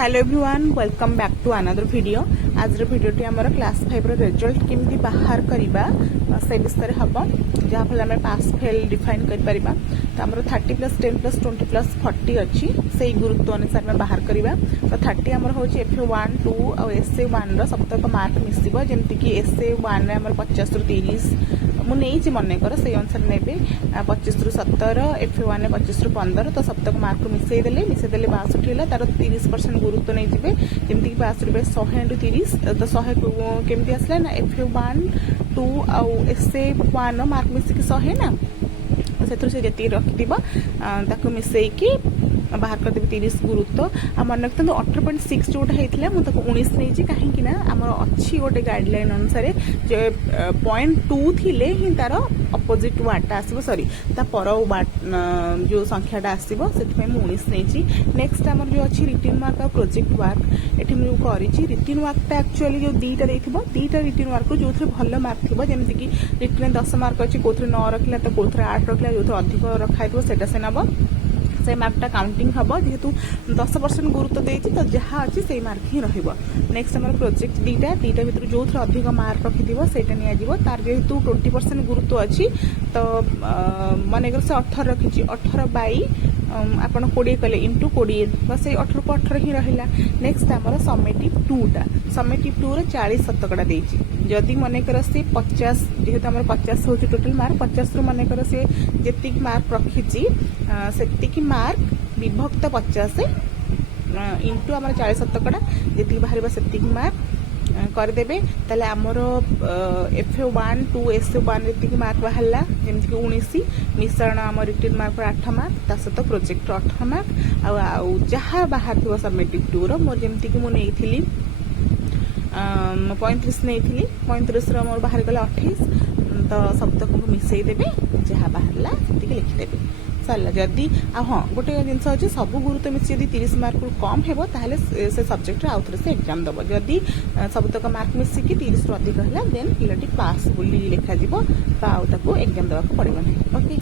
Hello everyone welcome back to another video. आज भिडियोटी आमर क्लास 5 रिजल्ट केमती बाहर करवा से विषय हम जहाँफल आम पास फेल डिफाइन कर तो आम 30+10+20+40 अच्छी से गुरुत्व अनुसार बाहर करवा। तो 30 आमर हूँ FA1 2 और SA1 सप्तक मार्क मिसब जमीक SA1 आम 50 ରୁ 30 मुझे मनकर से अनुसार ने 25 ରୁ 17 FA1 25 ରୁ 15 तो सप्तक मार्क मिसेदेले 62 है तार 30% गुरुत्व नहीं जाए जमीक 62 100 × 30 तो 100 केमती आसला ना FA1 2 आउ SA1 मार्क मिसिक 100 ना से जी रखिथ मिसेकी बाहर करदेवी 30 गुरुत्व आ मन रखते 18.6 जोटा होता है मुझे 19 नहीं कहीं आम अच्छी गोटे गाइडलाइन अनुसार 0.2 थिले ही तार अपोजिट वार्डटा आसो सॉरी पर जो संख्याटा आसो से 19 नहीं। नेक्स्ट आम जो अच्छी रिटिन मार्क और प्रोजेक्ट वर्क ये मुझे करी रिटिन वर्कटा एक्चुअली जो दुईटा रिटिन वर्क जो भल मार्क थी जमीक रिटिन 10 मार्क अच्छी कौन 9 रखला तो कौन 8 रखला जो अधिक रखाई से नब से मार्कटा काउंटिंग हम जेहेतु 10% गुरुत्व देती तो जहाँ अच्छी से मार्क ही नेक्स्ट आम प्रोजेक्ट दुईटा भर जो अधिक मार्क रखि से तार जेहेतु 20% गुरुत्व अच्छी तो मनकर से 18 रखी 18 बाई आपड़ 20 कले इंटू 20 बस 18 को 18 ही रहा। नेक्स्ट आम समेटिव 2टा समेटिव 2 रे 40 शतकड़ा देती जदि मनकर से 50 जेहेतु आम 50 हूँ टोटाल मार्क 50 रु मनकर से जी मार्क रखी से मार्क विभक्त 50 इंटू आम 40 शतकड़ा जी बाहर से मार्क करदेवे ताले आमर FA1 2 SA1 जी मार्क बाहर जमीक 19 मिश्रण आम रिटिन मार्क 8 मार्क ता सहित प्रोजेक्ट 8 मार्क आउ जहाँ बाहर थी समेटिव 2 रोर जमीक मुझे 35 नहीं 35 मोर बाहर गला 28 तो सप्तक को मिसईदेवे जहाँ बाहर से लिखिदेवे सरला जदि हाँ गोटे जिनस अच्छे सब गुरुत्व मिसी यदि 30 मार्क कम हो से सब्जेक्ट आउ थे से एग्जाम दब जदि सबतक मार्क मिसिकी 30 ରୁ अधिक है देन पिलाटी पास बोली लिखा तो आउ एग्जाम देवाक पड़े ओके।